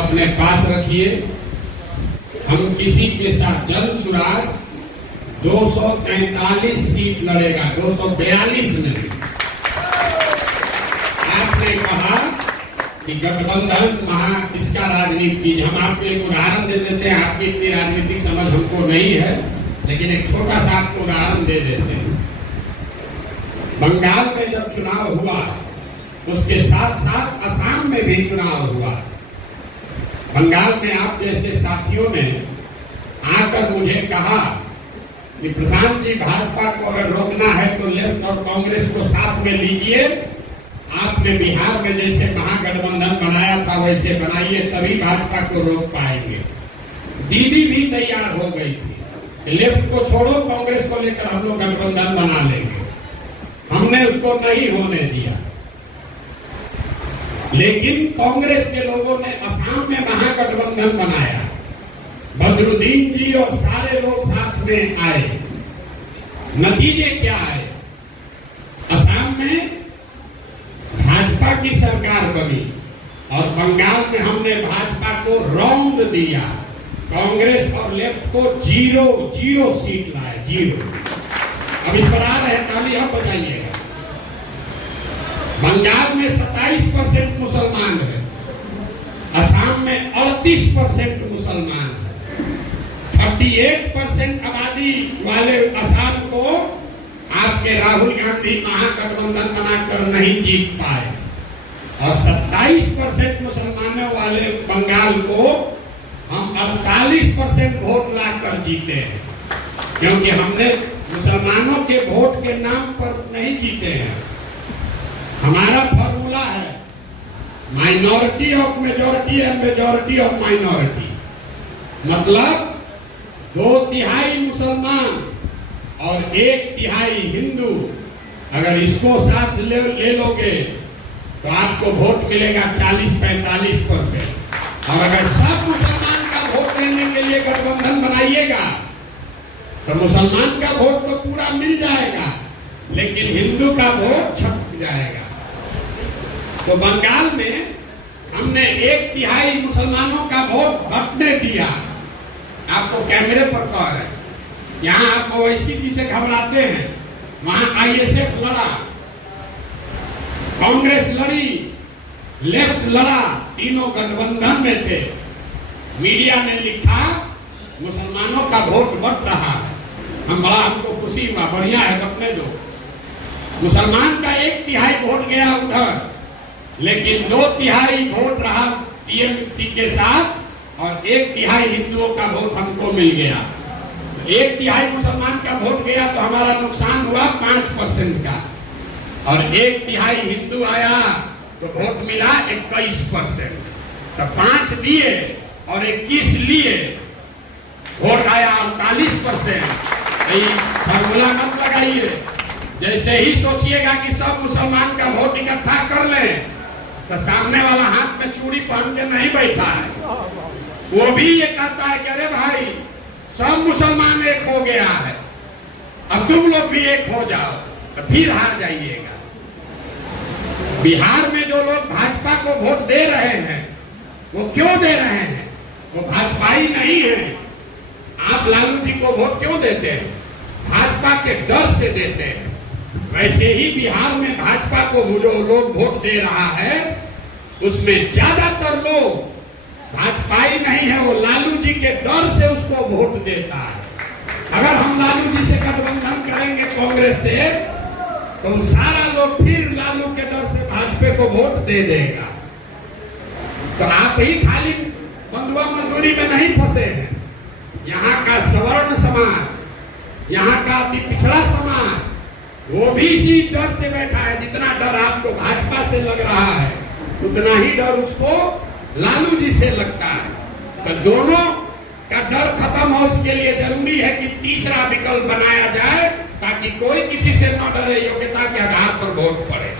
अपने पास रखिए। हम किसी के साथ जन सुराग 243 सीट लड़ेगा, 242 नहीं। आपने कहा कि गठबंधन इसका राजनीति कीजिए। हम आपको एक उदाहरण दे देते हैं, आपकी इतनी राजनीतिक समझ हमको नहीं है, लेकिन एक छोटा सा आपको उदाहरण दे देते हैं। बंगाल में जब चुनाव हुआ, उसके साथ साथ असम में भी चुनाव हुआ। बंगाल में आप जैसे साथियों ने आकर मुझे कहा कि प्रशांत जी, भाजपा को अगर रोकना है तो लेफ्ट और कांग्रेस को साथ में लीजिए। आपने बिहार में जैसे महागठबंधन बनाया था वैसे बनाइए, तभी भाजपा को रोक पाएंगे। दीदी भी तैयार हो गई थी, लेफ्ट को छोड़ो, कांग्रेस को लेकर हम लोग गठबंधन बना लेंगे। हमने उसको नहीं होने दिया, लेकिन कांग्रेस के लोगों ने असम में महागठबंधन बनाया। बदरुद्दीन जी और सारे लोग साथ में आए। नतीजे क्या आए? असम में भाजपा की सरकार बनी और बंगाल में हमने भाजपा को रौंद दिया। कांग्रेस और लेफ्ट को जीरो सीट लाए, 0। अब इस पर आ रहे हैं, ताली आप बजाइएगा। बंगाल में 27% मुसलमान है, असम में 38% मुसलमान है। 38% आबादी वाले असम को आपके राहुल गांधी महागठबंधन बनाकर नहीं जीत पाए, और 27% मुसलमानों वाले बंगाल को हम 48% वोट लाकर जीते हैं। क्योंकि हमने मुसलमानों के वोट के नाम पर नहीं जीते हैं। हमारा फॉर्मूला है minority of majority and majority of minority. मतलब 2/3 मुसलमान और 1/3 हिंदू, अगर इसको साथ ले लोगे तो आपको वोट मिलेगा 40-45%। और अगर सब मुसलमान का वोट लेने के लिए गठबंधन बनाइएगा तो मुसलमान का वोट तो पूरा मिल जाएगा, लेकिन हिंदू का वोट छटक जाएगा। तो बंगाल में हमने 1/3 मुसलमानों का वोट बंटने दिया। आपको कैमरे पर कह रहे हैं, यहाँ आप ओवैसी से घबराते हैं, वहां आईएसएफ लड़ा, कांग्रेस लड़ी, लेफ्ट लड़ा, तीनों गठबंधन में थे। मीडिया ने लिखा मुसलमानों का वोट बट रहा है। हमको खुशी हुआ, बढ़िया है, बटने दो। मुसलमान का 1/3 वोट गया उधर, लेकिन 2/3 वोट रहा टीएमसी के साथ, और 1/3 हिंदुओं का वोट हमको मिल गया। 1/3 मुसलमान का वोट गया तो हमारा नुकसान हुआ 5% का, और 1/3 हिंदू आया तो वोट मिला 21%। तो 5 दिए और 21 लिए, वोट आया 48%। फॉर्मूला मत लगाइए। जैसे ही सोचिएगा कि सब मुसलमान का वोट इकट्ठा कर ले, तो सामने वाला हाथ में चूड़ी पहन के नहीं बैठा है, वो भी ये कहता है कि अरे भाई सब मुसलमान एक हो गया है, अब तुम लोग भी एक हो जाओ, तो फिर हार जाइएगा। बिहार में जो लोग भाजपा को वोट दे रहे हैं, वो क्यों दे रहे हैं? वो भाजपाई नहीं है। आप लालू जी को वोट क्यों देते हैं? भाजपा के डर से देते हैं। वैसे ही बिहार में भाजपा को जो लोग वोट दे रहा है, उसमें ज्यादातर लोग भाजपाई नहीं है, वो लालू जी के डर से उसको वोट देता है। अगर हम लालू जी से गठबंधन करेंगे कांग्रेस से, तो सारा लोग फिर लालू के डर से भाजपा को वोट दे देगा। तो आप ही खाली बंधुआ मजदूरी में नहीं फंसे हैं। यहाँ का सवर्ण समाज, यहाँ का अति पिछड़ा समाज, वो भी इसी डर से बैठा है। जितना डर आपको भाजपा से लग रहा है, उतना ही डर उसको लालू जी से लगता है। तो दोनों का डर खत्म हो, इसके लिए जरूरी है कि तीसरा विकल्प बनाया जाए, ताकि कोई किसी से न डरे, योग्यता के आधार पर वोट पड़े।